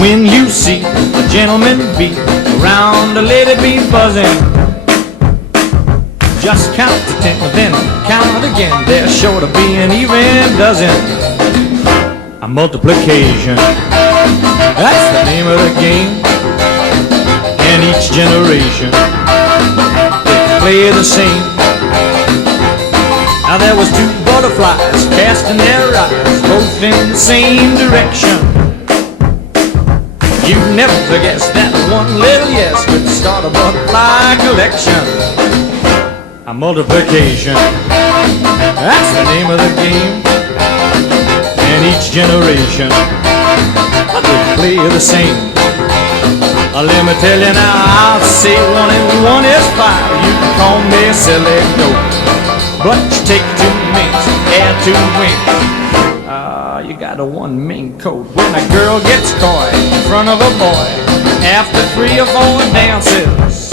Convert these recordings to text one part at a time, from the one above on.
When you see a gentleman be around a lady be buzzing, just count to 10, then count again. There's sure to be an even dozen. A multiplication, that's the name of the game. And each generation, they play the same. Now there was two butterflies casting their eyes both in the same direction. You'd never guess that one little yes could start a butterfly collection. A multiplication, that's the name of the game. And each generation, they play the same. Let me tell you now, I'll say 1 and 1 is 5. You can call me a silly goat, but you take 2 minks, add 2 winks. You got a 1 mink coat. When a girl gets coy in front of a boy after 3 or 4 dances,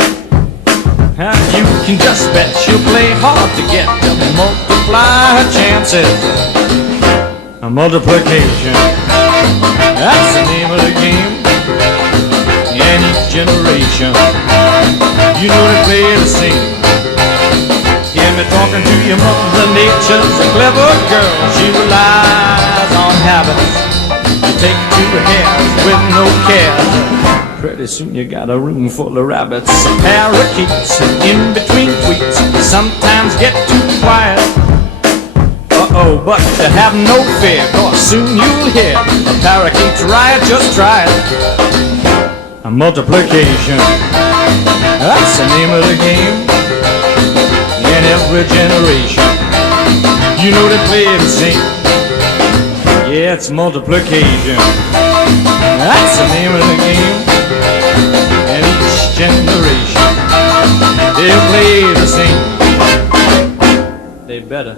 you can just bet she'll play hard to get to multiply her chances. A multiplication, that's the name of the game. And each generation, you know they play the same. Hear me talking to your mother nature's a clever girl. She relies on habits to take to the hairs with no cares. Pretty soon you got a room full of rabbits. Parakeets in between tweets sometimes get too quiet. Uh-oh, but have no fear, cause soon you'll hear a parakeet's riot, just try it. A multiplication, that's the name of the game. In every generation, you know they play the same. Yeah, it's multiplication, that's the name of the game. And each generation, they'll play the same. They better.